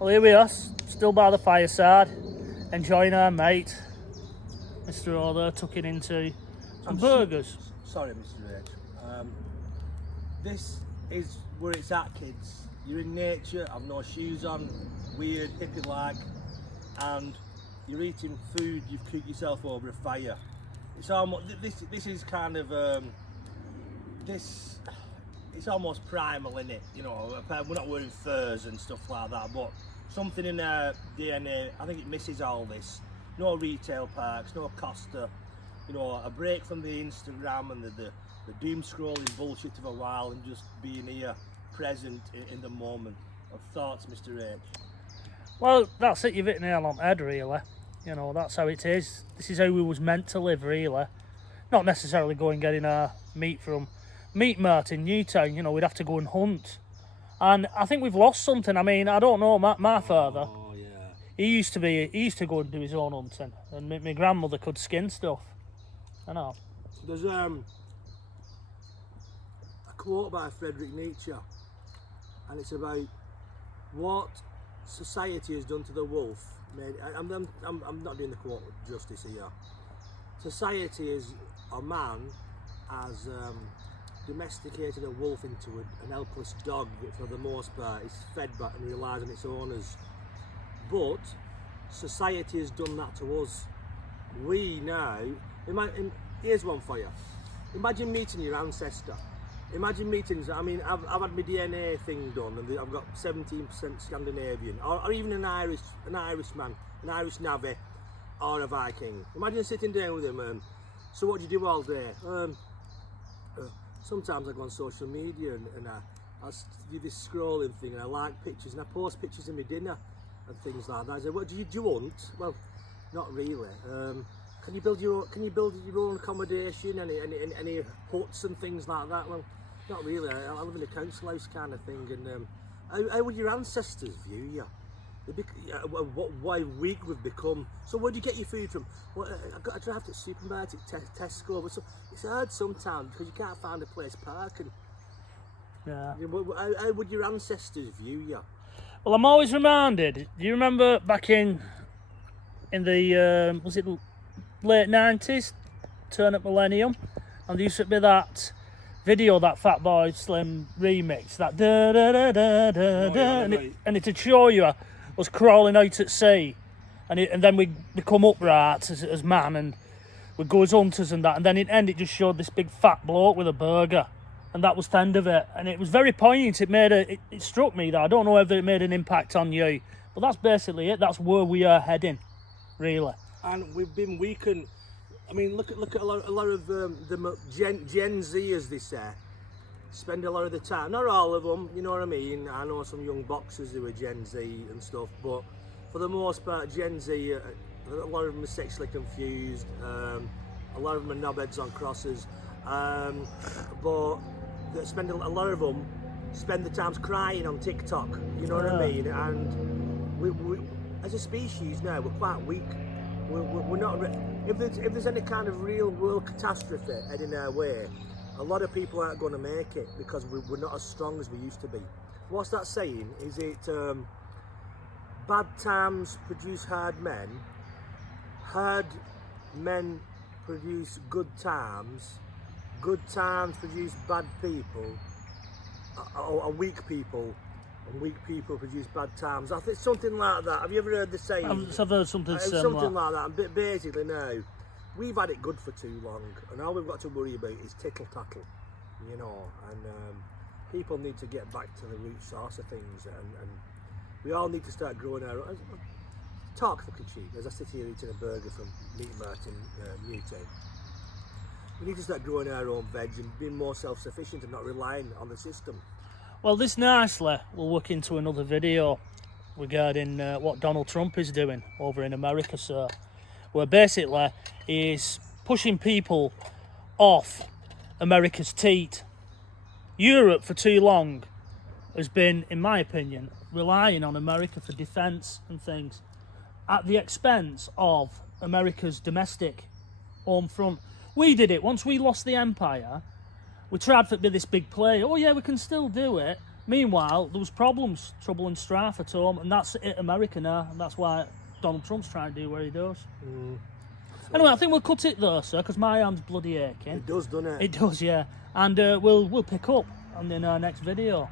Well, here we are, still by the fireside, enjoying our mate, Mr. O there, tucking into some burgers. Sorry, Mr. H. This is where it's at, kids. You're in nature, have no shoes on, weird, hippie-like, and you're eating food you've cooked yourself over a fire. It's almost, this is kind of, it's almost primal, in it. You know, we're not wearing furs and stuff like that, but something in our DNA, I think it misses all this. No retail parks, no Costa, you know, a break from the Instagram and the doom scrolling bullshit of a while, and just being here, present in the moment. Of thoughts, Mr. H? Well, that's it, you've hit the nail on the head, really. You know, that's how it is. This is how we was meant to live, really. Not necessarily going getting our meat from Meat Mart in Newtown. You know, we'd have to go and hunt. And I think we've lost something. I mean, I don't know, my father, Oh, yeah. he used to go and do his own hunting, and my grandmother could skin stuff. I know. There's a quote by Friedrich Nietzsche, and it's about what society has done to the wolf. I'm not doing the quote justice here. Society is, a man has domesticated a wolf into an helpless dog that for the most part is fed back and relies on its owners. But society has done that to us. We now, here's one for you. Imagine meeting your ancestor. Imagine meetings. I mean, I've had my DNA thing done, and I've got 17% Scandinavian, or even an Irishman, an Irish navvy, or a Viking. Imagine sitting down with them. So what do you do all day? Sometimes I go on social media and I do this scrolling thing, and I like pictures, and I post pictures of my dinner and things like that. I say, what do you want? Well, not really. Can you build your own accommodation? Any huts and things like that? Well, not really. I live in a council house kind of thing. And how would your ancestors view you? Why weak we've become. So where do you get your food from? Well, I drive to the supermarket, Tesco, but it's hard sometimes because you can't find a place parking. Yeah. How would your ancestors view you? Well, I'm always reminded. Do you remember back in the was it late 90s, turn up millennium, and there used to be that video, that Fatboy Slim remix, that da da da da da da, and it'd show you us crawling out at sea, and then we'd come upright as man, and we'd go as hunters and that, and then in the end it just showed this big fat bloke with a burger, and that was the end of it, and it was very poignant. It struck me that I don't know whether it made an impact on you, but that's basically it. That's where we are heading, really. And we've been weakened. I mean, look at a lot of the Gen Z, as they say, spend a lot of the time. Not all of them, you know what I mean. I know some young boxers who are Gen Z and stuff, but for the most part, Gen Z, a lot of them are sexually confused. A lot of them are knobheads on crosses, but a lot of them spend the times crying on TikTok. You know what I mean? And we as a species now, we're quite weak. We're not. If there's any kind of real world catastrophe heading our way, a lot of people aren't going to make it because we're not as strong as we used to be. What's that saying? Is it bad times produce hard men produce good times produce bad people, or weak people. And weak people produce bad times. I think something like that. Have you ever heard the saying? I've heard something similar. Something like that. And basically now, we've had it good for too long, and all we've got to worry about is tittle tattle, you know. And people need to get back to the root source of things, and we all need to start growing our own. Talk fucking cheap. As I sit here eating a burger from Meat Mart in Newtown. We need to start growing our own veg and being more self-sufficient and not relying on the system. Well, this nicely will work into another video regarding what Donald Trump is doing over in America, sir, where basically he's pushing people off America's teat. Europe for too long has been, in my opinion, relying on America for defence and things at the expense of America's domestic home front. We did it once we lost the empire. We tried to be this big player. Oh yeah, we can still do it. Meanwhile, there was problems, trouble and strife at home, and that's it America now, and that's why Donald Trump's trying to do what he does. Anyway, I think we'll cut it though, sir, because my arm's bloody aching. It does, doesn't it? It does, yeah. And we'll pick up in our next video.